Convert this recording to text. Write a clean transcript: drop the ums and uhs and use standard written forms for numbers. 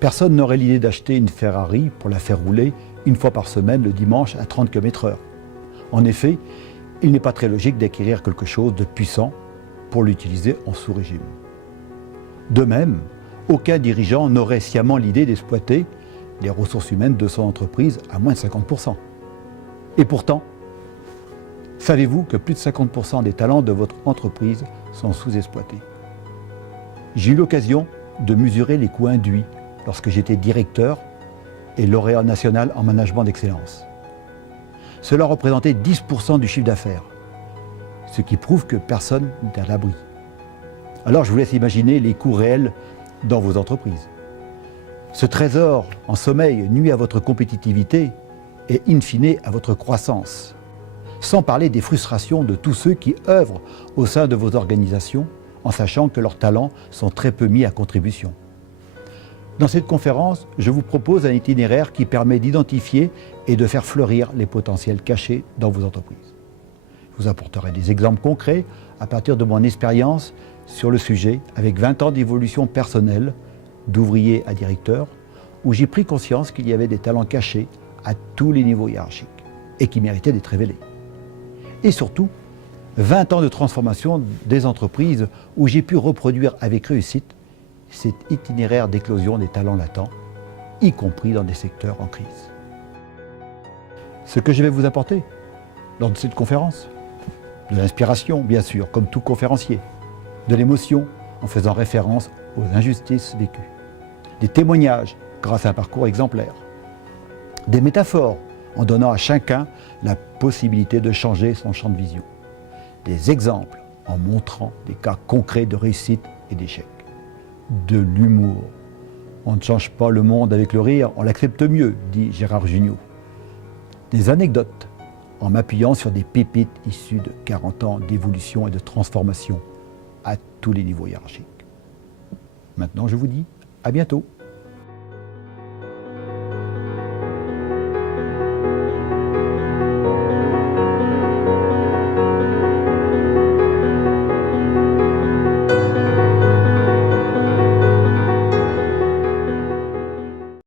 Personne n'aurait l'idée d'acheter une Ferrari pour la faire rouler une fois par semaine le dimanche à 30 km/h. En effet, il n'est pas très logique d'acquérir quelque chose de puissant pour l'utiliser en sous-régime. De même, aucun dirigeant n'aurait sciemment l'idée d'exploiter les ressources humaines de son entreprise à moins de 50%. Et pourtant, savez-vous que plus de 50% des talents de votre entreprise sont sous-exploités? J'ai eu l'occasion de mesurer les coûts induits lorsque j'étais directeur et lauréat national en management d'excellence. Cela représentait 10% du chiffre d'affaires, ce qui prouve que personne n'est à l'abri. Alors je vous laisse imaginer les coûts réels dans vos entreprises. Ce trésor en sommeil nuit à votre compétitivité et in fine à votre croissance. Sans parler des frustrations de tous ceux qui œuvrent au sein de vos organisations en sachant que leurs talents sont très peu mis à contribution. Dans cette conférence, je vous propose un itinéraire qui permet d'identifier et de faire fleurir les potentiels cachés dans vos entreprises. Je vous apporterai des exemples concrets à partir de mon expérience sur le sujet avec 20 ans d'évolution personnelle, d'ouvrier à directeur, où j'ai pris conscience qu'il y avait des talents cachés à tous les niveaux hiérarchiques et qui méritaient d'être révélés. Et surtout, 20 ans de transformation des entreprises où j'ai pu reproduire avec réussite cet itinéraire d'éclosion des talents latents, y compris dans des secteurs en crise. Ce que je vais vous apporter lors de cette conférence, de l'inspiration bien sûr, comme tout conférencier, de l'émotion en faisant référence aux injustices vécues, des témoignages grâce à un parcours exemplaire, des métaphores en donnant à chacun la possibilité de changer son champ de vision, des exemples en montrant des cas concrets de réussite et d'échec, de l'humour. On ne change pas le monde avec le rire, on l'accepte mieux, dit Gérard Jugnot. Des anecdotes en m'appuyant sur des pépites issues de 40 ans d'évolution et de transformation à tous les niveaux hiérarchiques. Maintenant, je vous dis à bientôt.